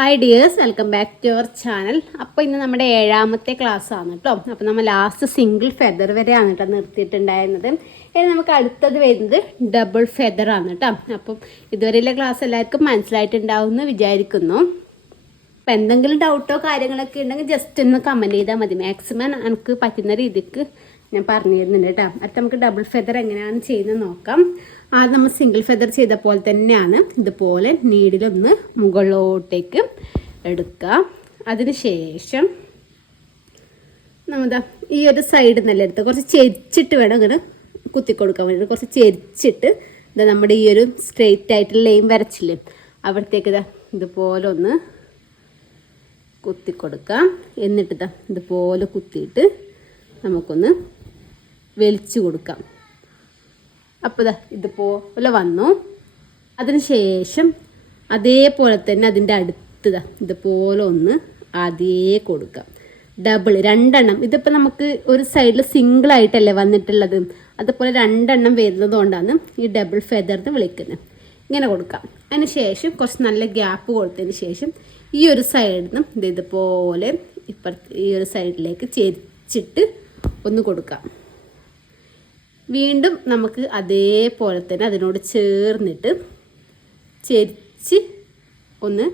Hi dears welcome back to our channel അപ്പോൾ ഇന്ന് നമ്മുടെ ഏഴാമത്തെ ക്ലാസ് ആണ് കേട്ടോ അപ്പോൾ നമ്മൾ ലാസ്റ്റ് സിംഗിൾ ഫെദർ വരെയാണ് കേട്ടോ നിർത്തിയിട്ടുണ്ടായിരുന്നത്. ഇനി നമുക്ക് അടുത്തത് വരുന്നത് ഡബിൾ ഫെദർ ആണ് കേട്ടോ അപ്പം ഇതുവരെയുള്ള ക്ലാസ് എല്ലാവർക്കും മനസ്സിലായിട്ടുണ്ടാവും എന്ന് വിചാരിക്കുന്നു. അപ്പം എന്തെങ്കിലും ഡൗട്ടോ കാര്യങ്ങളൊക്കെ ഉണ്ടെങ്കിൽ ജസ്റ്റ് ഒന്ന് കമന്റ് ചെയ്താൽ മതി. മാക്സിമം എനിക്ക് പറ്റുന്ന രീതിക്ക് ഞാൻ പറഞ്ഞു തരുന്നുണ്ട് കേട്ടോ. അടുത്ത നമുക്ക് ഡബിൾ ഫെദർ എങ്ങനെയാണ് ചെയ്യുന്നത് നോക്കാം. ആദ്യം നമ്മൾ സിംഗിൾ ഫെദർ ചെയ്ത പോലെ തന്നെയാണ് ഇതുപോലെ നീഡിലൊന്ന് മുകളിലോട്ടേക്ക് എടുക്കുക. അതിനുശേഷം ശേഷം നമ്മതാ ഈ ഒരു സൈഡിൽ നിന്നല്ല എടുത്ത് കുറച്ച് ചെരിച്ചിട്ട് വേണം അങ്ങനെ കുത്തി കൊടുക്കാൻ വേണ്ടി. കുറച്ച് ചെരിച്ചിട്ട് ഇതാ നമ്മുടെ ഈ ഒരു സ്ട്രെയിറ്റ് ആയിട്ടുള്ള ലൈൻ വരച്ചില്ലേ? അവിടത്തേക്ക് ഇതാ ഇതുപോലെ ഒന്ന് കുത്തി കൊടുക്കാം എന്നിട്ട് ഇതാ ഇതുപോലെ കുത്തിയിട്ട് നമുക്കൊന്ന് വലിച്ചു കൊടുക്കാം. അപ്പോൾ ഇതാ ഇതുപോലെ വന്നു. അതിന് ശേഷം അതേപോലെ തന്നെ അതിന്റെ അടുത്തതാ ഇതുപോലെ ഒന്ന് അതേ കൊടുക്കാം. ഡബിൾ രണ്ടെണ്ണം. ഇതിപ്പോൾ നമുക്ക് ഒരു സൈഡിൽ സിംഗിൾ ആയിട്ടല്ലേ വന്നിട്ടുള്ളത്? അതുപോലെ രണ്ടെണ്ണം വരുന്നത് കൊണ്ടാണ് ഈ ഡബിൾ ഫെദർ എന്ന് വിളിക്കുന്നത് ഇങ്ങനെ കൊടുക്കാം. അതിന് ശേഷം കുറച്ച് നല്ല ഗ്യാപ്പ് കൊടുത്തതിന് ശേഷം ഈ ഒരു സൈഡിൽ നിന്നും ഇത് ഇതുപോലെ ഇപ്പുറത്ത് ഈ ഒരു സൈഡിലേക്ക് ചെരിച്ചിട്ട് ഒന്ന് കൊടുക്കാം. വീണ്ടും നമുക്ക് അതേപോലെ തന്നെ അതിനോട് ചേർന്നിട്ട് ചെരിച്ച് ഒന്ന്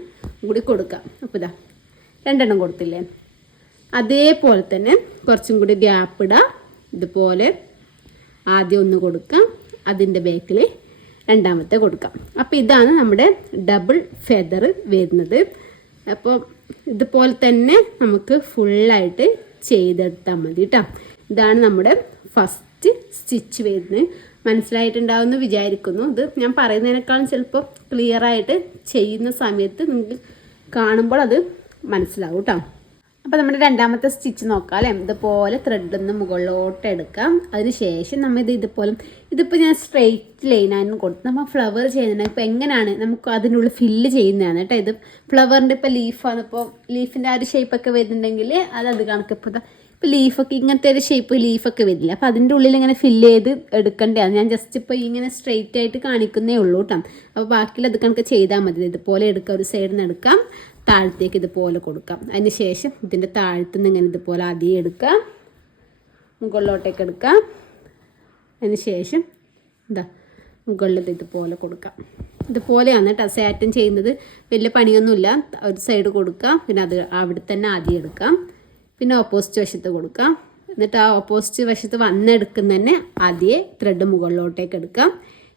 കൂടി കൊടുക്കാം. അപ്പോൾ ഇതാ രണ്ടെണ്ണം കൊടുത്തില്ലേ? അതേപോലെ തന്നെ കുറച്ചും കൂടി ഗ്യാപ്പ് ഇടാം. ഇതുപോലെ ആദ്യം ഒന്ന് കൊടുക്കാം. അതിന്റെ ബേക്കിൽ രണ്ടാമത്തെ കൊടുക്കാം. അപ്പോൾ ഇതാണ് നമ്മുടെ ഡബിൾ ഫെദർ വരുന്നത്. അപ്പോൾ ഇതുപോലെ തന്നെ നമുക്ക് ഫുള്ളായിട്ട് ചെയ്തെടുത്താൽ മതി കേട്ടോ ഇതാണ് നമ്മുടെ ഫസ്റ്റ് സ്റ്റിച്ച് വരുന്നത്. മനസ്സിലായിട്ടുണ്ടാവുമെന്ന് വിചാരിക്കുന്നു. ഇത് ഞാൻ പറയുന്നതിനേക്കാളും ചിലപ്പോൾ ക്ലിയർ ആയിട്ട് ചെയ്യുന്ന സമയത്ത് നിങ്ങൾക്ക് കാണുമ്പോൾ അത് മനസ്സിലാവും കേട്ടോ അപ്പോൾ നമ്മുടെ രണ്ടാമത്തെ സ്റ്റിച്ച് നോക്കാം അല്ലേ? ഇതുപോലെ ത്രെഡ് ഒന്ന് മുകളിലോട്ട് എടുക്കാം. അതിന് ശേഷം നമ്മൾ ഇത് ഇതുപോലെ ഇതിപ്പോൾ ഞാൻ സ്ട്രെയിറ്റ് ലൈനായിരുന്നു കൊടുത്തു നമ്മൾ ഫ്ലവർ ചെയ്യുന്നത് ഇപ്പോൾ എങ്ങനെയാണ് നമുക്ക് അതിനുള്ളിൽ ഫില്ല് ചെയ്യുന്നതാണ് കേട്ടോ ഇത്. ഫ്ലവറിന്റെ ഇപ്പോൾ ലീഫാണ് ഇപ്പോൾ ലീഫിന്റെ ആ ഒരു ഷേപ്പൊക്കെ വരുന്നുണ്ടെങ്കിൽ അത് അത് കണക്ക് ഇപ്പോൾ ഇപ്പോൾ ലീഫൊക്കെ ഇങ്ങനത്തെ ഒരു ഷേപ്പ് ലീഫൊക്കെ വരില്ല? അപ്പോൾ അതിന്റെ ഉള്ളിൽ ഇങ്ങനെ ഫില്ല് ചെയ്ത് എടുക്കേണ്ടതാണ് ഞാൻ ജസ്റ്റ് ഇപ്പോൾ ഇങ്ങനെ സ്ട്രെയിറ്റ് ആയിട്ട് കാണിക്കുന്നേ ഉള്ളൂ കേട്ടോ അപ്പോൾ ബാക്കിയുള്ള അത് കണക്ക് ചെയ്താൽ മതി. ഇതുപോലെ എടുക്കുക ഒരു സൈഡിൽ നിന്ന് എടുക്കാം. താഴത്തേക്ക് ഇതുപോലെ കൊടുക്കാം. അതിന് ശേഷം ഇതിന്റെ താഴത്തു നിന്ന് ഇങ്ങനെ ഇതുപോലെ ആദ്യം എടുക്കാം. മുകളിലോട്ടേക്ക് എടുക്കാം. അതിന് ശേഷം എന്താ മുകളിൽ ഇത് ഇതുപോലെ കൊടുക്കാം. ഇതുപോലെയാണ് കേട്ടോ സാറ്റൻ ചെയ്യുന്നത്. വലിയ പണിയൊന്നുമില്ല. ഒരു സൈഡ് കൊടുക്കാം. പിന്നെ അത് അവിടെ തന്നെ ആദ്യം എടുക്കാം. പിന്നെ ഓപ്പോസിറ്റ് വശത്ത് കൊടുക്കാം. എന്നിട്ട് ആ ഓപ്പോസിറ്റ് വശത്ത് വന്നെടുക്കുന്ന തന്നെ ആദ്യം ത്രെഡ് മുകളിലോട്ടേക്ക് എടുക്കാം.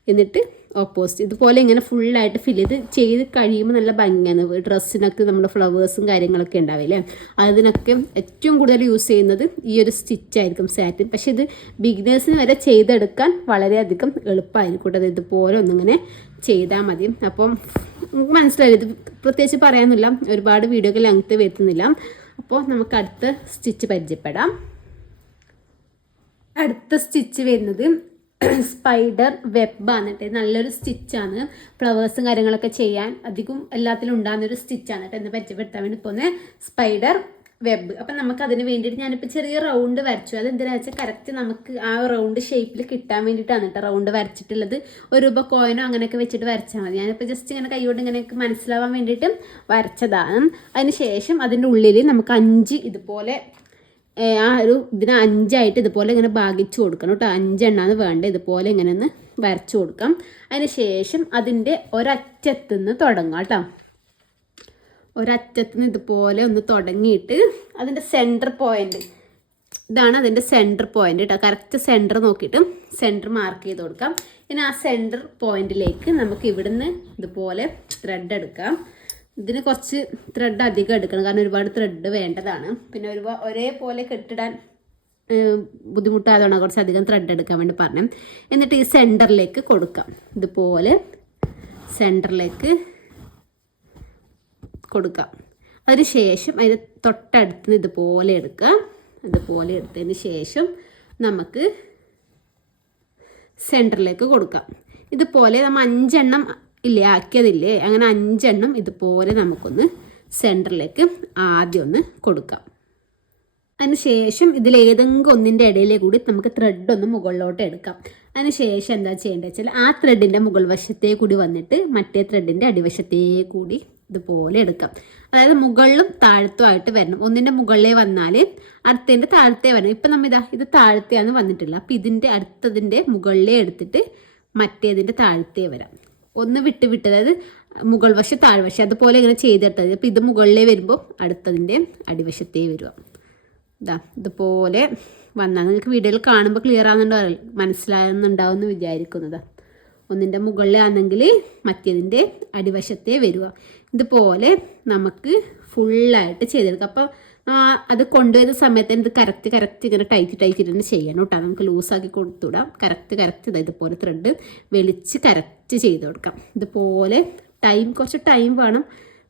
എന്നിട്ട് ഓപ്പോസിറ്റ് ഇതുപോലെ ഇങ്ങനെ ഫുള്ളായിട്ട് ഫിൽ ചെയ്ത് ചെയ്ത് കഴിയുമ്പോൾ നല്ല ഭംഗിയാണ്. ഡ്രസ്സിനൊക്കെ നമ്മുടെ ഫ്ലവേഴ്സും കാര്യങ്ങളൊക്കെ ഉണ്ടാവില്ലേ? അതിനൊക്കെ ഏറ്റവും കൂടുതൽ യൂസ് ചെയ്യുന്നത് ഈ ഒരു സ്റ്റിച്ചായിരിക്കും സാറ്റിൻ പക്ഷേ ഇത് ബിഗിനേഴ്സിന് വരെ ചെയ്തെടുക്കാൻ വളരെയധികം എളുപ്പമായിരിക്കും അത് ഇതുപോലെ ഒന്നിങ്ങനെ ചെയ്താൽ മതി. അപ്പം നമുക്ക് മനസ്സിലായി. ഇത് പ്രത്യേകിച്ച് പറയാനില്ല ഒരുപാട് വീഡിയോകൾ ലെങ്ത്ത് വരുത്തുന്നില്ല. അപ്പോൾ നമുക്ക് അടുത്ത സ്റ്റിച്ച് പരിചയപ്പെടാം. അടുത്ത സ്റ്റിച്ച് വരുന്നത് സ്പൈഡർ വെബാണ് കേട്ടോ. നല്ലൊരു സ്റ്റിച്ചാണ് ഫ്ലവേഴ്സും കാര്യങ്ങളൊക്കെ ചെയ്യാൻ അധികം എല്ലാത്തിലും ഉണ്ടാകുന്ന ഒരു സ്റ്റിച്ചാണ് കേട്ടോ. എന്ന് പരിചയപ്പെടുത്താൻ വേണ്ടി പോകുന്നത്. സ്പൈഡർ വെബ് അപ്പം നമുക്ക് അതിന് വേണ്ടിയിട്ട് ഞാനിപ്പോൾ ചെറിയ റൗണ്ട് വരച്ചു. അത് എന്തിനാ വെച്ചാൽ കറക്റ്റ് നമുക്ക് ആ റൗണ്ട് ഷേപ്പിൽ കിട്ടാൻ വേണ്ടിയിട്ടാണ് കേട്ടോ റൗണ്ട് വരച്ചിട്ടുള്ളത്. ഒരു രൂപ കോയിനോ അങ്ങനെയൊക്കെ വെച്ചിട്ട് വരച്ചാൽ മതി. ഞാനിപ്പോൾ ജസ്റ്റ് ഇങ്ങനെ കൈകൊണ്ട് ഇങ്ങനെ മനസ്സിലാവാൻ വേണ്ടിയിട്ട് വരച്ചതാണ് അതിന് ശേഷം അതിന്റെ ഉള്ളിൽ നമുക്ക് അഞ്ച് ഇതുപോലെ ആ ഒരു ഇതിന് അഞ്ചായിട്ട് ഇതുപോലെ ഇങ്ങനെ ഭാഗിച്ചു കൊടുക്കണം കേട്ടോ അഞ്ചെണ്ണാണ് വേണ്ട ഇതുപോലെ ഇങ്ങനെ ഒന്ന് വരച്ചു കൊടുക്കാം. അതിന് ശേഷം അതിന്റെ ഒരറ്റത്തുനിന്ന് തുടങ്ങാം കേട്ടോ ഒരറ്റത്ത് നിന്ന് ഇതുപോലെ ഒന്ന് തുടങ്ങിയിട്ട് അതിന്റെ സെന്റർ പോയിന്റ് ഇതാണ് അതിന്റെ സെന്റർ പോയിന്റ് കേട്ടോ കറക്റ്റ് സെന്റർ നോക്കിയിട്ട് സെന്റർ മാർക്ക് ചെയ്ത് കൊടുക്കാം. ഇനി ആ സെന്റർ പോയിന്റിലേക്ക് നമുക്ക് ഇവിടുന്ന് ഇതുപോലെ ത്രെഡ് എടുക്കാം. ഇതിന് കുറച്ച് ത്രെഡ് അധികം എടുക്കണം. കാരണം ഒരുപാട് ത്രെഡ് വേണ്ടതാണ്. പിന്നെ ഒരുപാട് ഒരേപോലെ കെട്ടിടാൻ ബുദ്ധിമുട്ടായതാണ് കുറച്ച് അധികം ത്രെഡ് എടുക്കാൻ വേണ്ടി പറഞ്ഞു. എന്നിട്ട് ഈ സെന്ററിലേക്ക് കൊടുക്കാം. ഇതുപോലെ സെന്ററിലേക്ക് കൊടുക്കാം. അതിന് ശേഷം അതിന് തൊട്ടടുത്ത് ഇതുപോലെ എടുക്കുക ഇതുപോലെ എടുത്തതിന് ശേഷം നമുക്ക് സെന്ററിലേക്ക് കൊടുക്കാം. ഇതുപോലെ നമ്മൾ അഞ്ചെണ്ണം ഇല്ലേ ആക്കിയതില്ലേ അങ്ങനെ അഞ്ചെണ്ണം ഇതുപോലെ നമുക്കൊന്ന് സെന്ററിലേക്ക് ആദ്യം ഒന്ന് കൊടുക്കാം. അതിന് ശേഷം ഇതിലേതെങ്കിലും ഒന്നിന്റെ ഇടയിലെ കൂടി നമുക്ക് ത്രെഡ് ഒന്ന് മുകളിലോട്ട് എടുക്കാം. അതിന് ശേഷം എന്താ ചെയ്യേണ്ടത് വെച്ചാൽ ആ ത്രെഡിന്റെ മുകൾ വശത്തേ കൂടി വന്നിട്ട് മറ്റേ ത്രെഡിന്റെ അടിവശത്തേ കൂടി ഇതുപോലെ എടുക്കാം. അതായത് മുകളിലും താഴത്തുമായിട്ട് വരണം. ഒന്നിന്റെ മുകളിലേ വന്നാൽ അടുത്തതിന്റെ താഴത്തേ വരണം. ഇപ്പം നമ്മ ഇതാ ഇത് താഴത്തെയാണ് വന്നിട്ടില്ല. അപ്പം ഇതിന്റെ അടുത്തതിന്റെ മുകളിലേ എടുത്തിട്ട് മറ്റേതിന്റെ താഴത്തേ വരാം. ഒന്ന് വിട്ട് വിട്ട് അതായത് മുകൾ വശം താഴ്വശം അതുപോലെ ഇങ്ങനെ ചെയ്തിട്ടത്. അപ്പം ഇത് മുകളിലേ വരുമ്പോൾ അടുത്തതിന്റെ അടിവശത്തേ വരുക. ഇതാ ഇതുപോലെ വന്നാൽ നിങ്ങൾക്ക് വീഡിയോയിൽ കാണുമ്പോൾ ക്ലിയർ ആകുന്നുണ്ടോ മനസ്സിലാകുന്നുണ്ടാവും എന്ന് വിചാരിക്കുന്നതാ. ഒന്നിന്റെ മുകളിലാണെങ്കിൽ മറ്റേതിന്റെ അടിവശത്തേ വരിക. ഇതുപോലെ നമുക്ക് ഫുള്ളായിട്ട് ചെയ്തെടുക്കാം. അപ്പോൾ അത് കൊണ്ടുവരുന്ന സമയത്ത് ഇത് കറക്റ്റ് കറക്റ്റ് ഇങ്ങനെ ടൈറ്റ് ടൈറ്റ് തന്നെ ചെയ്യണം കേട്ടോ നമുക്ക് ലൂസാക്കി കൊടുത്തുവിടാം. കറക്റ്റ് കറക്റ്റ് ഇതാ ഇതുപോലെ ത്രെഡ് വെളിച്ച് കറക്റ്റ് ചെയ്ത് കൊടുക്കാം. ഇതുപോലെ ടൈം കുറച്ച് ടൈം വേണം.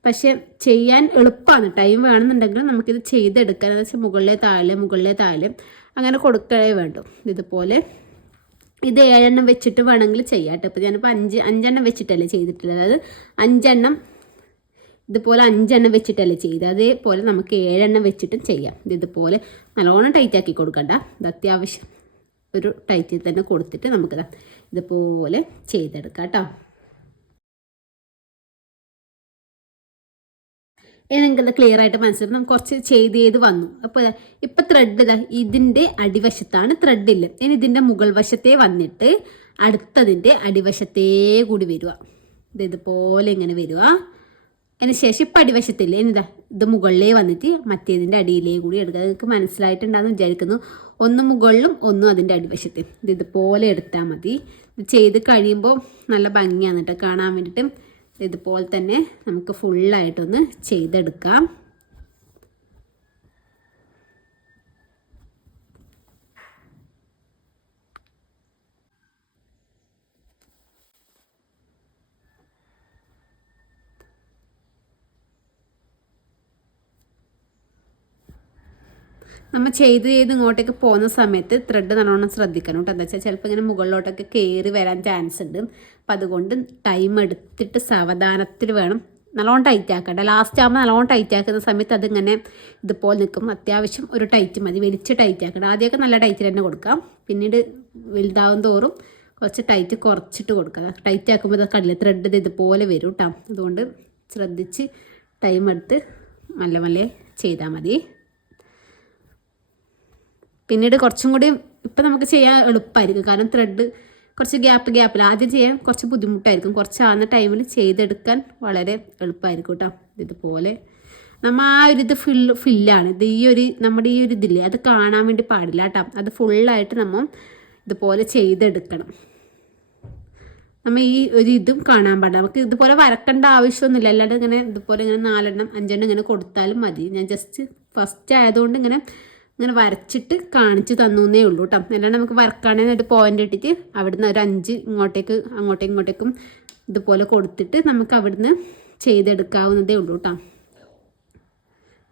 പക്ഷേ ചെയ്യാൻ എളുപ്പമാണ് ടൈം വേണമെന്നുണ്ടെങ്കിൽ നമുക്കിത് ചെയ്തെടുക്കാൻ എന്ന് വെച്ചാൽ മുകളിലെ താഴെ മുകളിലെ താഴെ അങ്ങനെ കൊടുക്കേ വേണ്ടു. ഇതുപോലെ ഇത് ഏഴെണ്ണം വെച്ചിട്ട് വേണമെങ്കിൽ ചെയ്യാം കേട്ടോ. ഇപ്പോൾ ഞാനിപ്പോൾ അഞ്ച് അഞ്ചെണ്ണം വെച്ചിട്ടല്ലേ ചെയ്തിട്ടുള്ളത്. അതായത് അഞ്ചെണ്ണം ഇതുപോലെ അഞ്ചെണ്ണം വെച്ചിട്ടല്ലേ ചെയ്ത് അതേപോലെ നമുക്ക് ഏഴെണ്ണം വെച്ചിട്ടും ചെയ്യാം. ഇത് ഇതുപോലെ നല്ലോണം ടൈറ്റ് ആക്കി കൊടുക്കണ്ട. ഇത് അത്യാവശ്യം ഒരു ടൈറ്റിൽ തന്നെ കൊടുത്തിട്ട് നമുക്കിത് ഇതുപോലെ ചെയ്തെടുക്കാം കേട്ടോ. നിങ്ങൾക്കത് ക്ലിയർ ആയിട്ട് മനസ്സിലായി. നമുക്ക് കുറച്ച് ചെയ്ത് ചെയ്ത് വന്നു. അപ്പോൾ ഇപ്പം ത്രെഡ് ഇതാ ഇതിന്റെ അടിവശത്താണ് ത്രെഡ് ഇല്ല? ഇനി ഇതിന്റെ മുകൾ വശത്തേ വന്നിട്ട് അടുത്തതിന്റെ അടിവശത്തേ കൂടി വരിക. ഇത് ഇതുപോലെ ഇങ്ങനെ വരിക. അതിന് ശേഷം ഇപ്പം അടിവശത്തില്ല? ഇനിതാ ഇത് മുകളിലേ വന്നിട്ട് മറ്റേതിന്റെ അടിയിലേ കൂടി എടുക്കുക. നിങ്ങൾക്ക് മനസ്സിലായിട്ടുണ്ടാകുന്ന വിചാരിക്കുന്നു. ഒന്ന് മുകളിലും ഒന്നും അതിന്റെ അടിവശത്തും. ഇത് ഇതുപോലെ എടുത്താൽ മതി. ഇത് ചെയ്ത് കഴിയുമ്പോൾ നല്ല ഭംഗിയാണ് കേട്ടോ. കാണാൻ വേണ്ടിയിട്ട് ഇതുപോലെ തന്നെ നമുക്ക് ഫുള്ളായിട്ടൊന്ന് ചെയ്തെടുക്കാം. നമ്മൾ ചെയ്ത് ചെയ്ത് ഇങ്ങോട്ടേക്ക് പോകുന്ന സമയത്ത് ത്രെഡ് നല്ലോണം ശ്രദ്ധിക്കണം കേട്ടോ. എന്താ വെച്ചാൽ ചിലപ്പോൾ ഇങ്ങനെ മുകളിലോട്ടൊക്കെ കയറി വരാൻ ചാൻസ് ഉണ്ട്. അപ്പം അതുകൊണ്ട് ടൈം എടുത്തിട്ട് സാവധാനത്തിൽ വേണം. നല്ലോണം ടൈറ്റ് ആക്കണ്ട. ലാസ്റ്റ് ആകുമ്പോൾ നല്ലോണം ടൈറ്റ് ആക്കുന്ന സമയത്ത് അതിങ്ങനെ ഇതുപോലെ നിൽക്കും. അത്യാവശ്യം ഒരു ടൈറ്റ് മതി. വലിച്ച് ടൈറ്റ് ആക്കണം. ആദ്യമൊക്കെ നല്ല ടൈറ്റിൽ തന്നെ കൊടുക്കാം. പിന്നീട് വലുതാവും തോറും കുറച്ച് ടൈറ്റ് കുറച്ചിട്ട് കൊടുക്കുക. ടൈറ്റ് ആക്കുമ്പോൾ കടല ത്രെഡ് ഇതുപോലെ വരും കേട്ടോ. അതുകൊണ്ട് ശ്രദ്ധിച്ച് ടൈം എടുത്ത് നല്ല നല്ല ചെയ്താൽ മതി. പിന്നീട് കുറച്ചും കൂടി ഇപ്പം നമുക്ക് ചെയ്യാൻ എളുപ്പമായിരിക്കും. കാരണം ത്രെഡ് കുറച്ച് ഗ്യാപ്പ് ഗ്യാപ്പിൽ ആദ്യം ചെയ്യാൻ കുറച്ച് ബുദ്ധിമുട്ടായിരിക്കും. കുറച്ച് ആവുന്ന ടൈമിൽ ചെയ്തെടുക്കാൻ വളരെ എളുപ്പമായിരിക്കും കേട്ടോ ഇതുപോലെ നമ്മൾ ആ ഒരു ഇത് ഫിൽ ഫില്ലാണ് ഇത് ഈ ഒരു നമ്മുടെ ഈ ഒരു ഇതില്ലേ അത് കാണാൻ വേണ്ടി പാടില്ല കേട്ടോ അത് ഫുള്ളായിട്ട് നമ്മൾ ഇതുപോലെ ചെയ്തെടുക്കണം. നമ്മൾ ഈ ഒരു ഇതും കാണാൻ പാടില്ല. നമുക്ക് ഇതുപോലെ വരക്കേണ്ട ആവശ്യമൊന്നുമില്ല. അല്ലാണ്ട് ഇങ്ങനെ ഇതുപോലെ ഇങ്ങനെ നാലെണ്ണം അഞ്ചെണ്ണം ഇങ്ങനെ കൊടുത്താലും മതി. ഞാൻ ജസ്റ്റ് ഫസ്റ്റ് ആയതുകൊണ്ട് ഇങ്ങനെ ഇങ്ങനെ വരച്ചിട്ട് കാണിച്ചു എന്നേ ഉള്ളൂ കേട്ടോ അല്ലാണ്ട് നമുക്ക് വരക്കാനായിട്ട് പോയിന്റ് ഇട്ടിട്ട് അവിടുന്ന് ഒരു അഞ്ച് ഇങ്ങോട്ടേക്ക് അങ്ങോട്ടേക്കും ഇങ്ങോട്ടേക്കും ഇതുപോലെ കൊടുത്തിട്ട് നമുക്ക് അവിടുന്ന് ചെയ്തെടുക്കാവുന്നതേ ഉള്ളൂ കേട്ടോ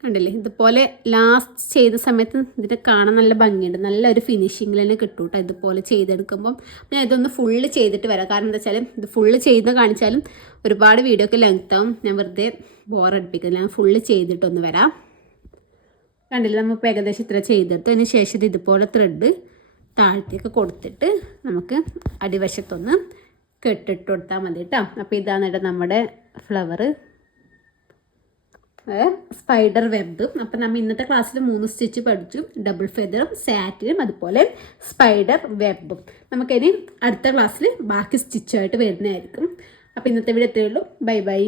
കണ്ടില്ലേ? ഇതുപോലെ ലാസ്റ്റ് ചെയ്ത സമയത്ത് ഇതിന് കാണാൻ നല്ല ഭംഗിയുണ്ട്. നല്ലൊരു ഫിനിഷിങ്ങിൽ തന്നെ കിട്ടും കേട്ടോ ഇതുപോലെ ചെയ്തെടുക്കുമ്പം. ഞാൻ ഇതൊന്ന് ഫുള്ള് ചെയ്തിട്ട് വരാം. കാരണം എന്താ വെച്ചാൽ ഇത് ഫുള്ള് ചെയ്ത് കാണിച്ചാലും ഒരുപാട് വീഡിയോ ഒക്കെ ലെങ്ത് ആവും. ഞാൻ വെറുതെ ബോറടിപ്പിക്കുന്നത് ഞാൻ ഫുള്ള് ചെയ്തിട്ടൊന്ന് വരാം. കണ്ടില്ല നമ്മൾ ഏകദേശം ഇത്ര ചെയ്തിട്ട് അതിന് ശേഷം ഇതുപോലെ ത്രെഡ് താഴത്തേക്ക് കൊടുത്തിട്ട് നമുക്ക് അടിവശത്തൊന്ന് കെട്ടിട്ട് കൊടുത്താൽ മതി കേട്ടോ അപ്പോൾ ഇതാണ് കേട്ടോ നമ്മുടെ ഫ്ലവർ സ്പൈഡർ വെബ് അപ്പം നമ്മൾ ഇന്നത്തെ ക്ലാസ്സിൽ മൂന്ന് സ്റ്റിച്ച് പഠിച്ചു. ഡബിൾ ഫെദറും സാറ്റിനും അതുപോലെ സ്പൈഡർ വെബും നമുക്കിനി അടുത്ത ക്ലാസ്സിൽ ബാക്കി സ്റ്റിച്ചായിട്ട് വരുന്നതായിരിക്കും. അപ്പോൾ ഇന്നത്തെ വീഡിയോ എത്തുകയുള്ളൂ ബൈ ബൈ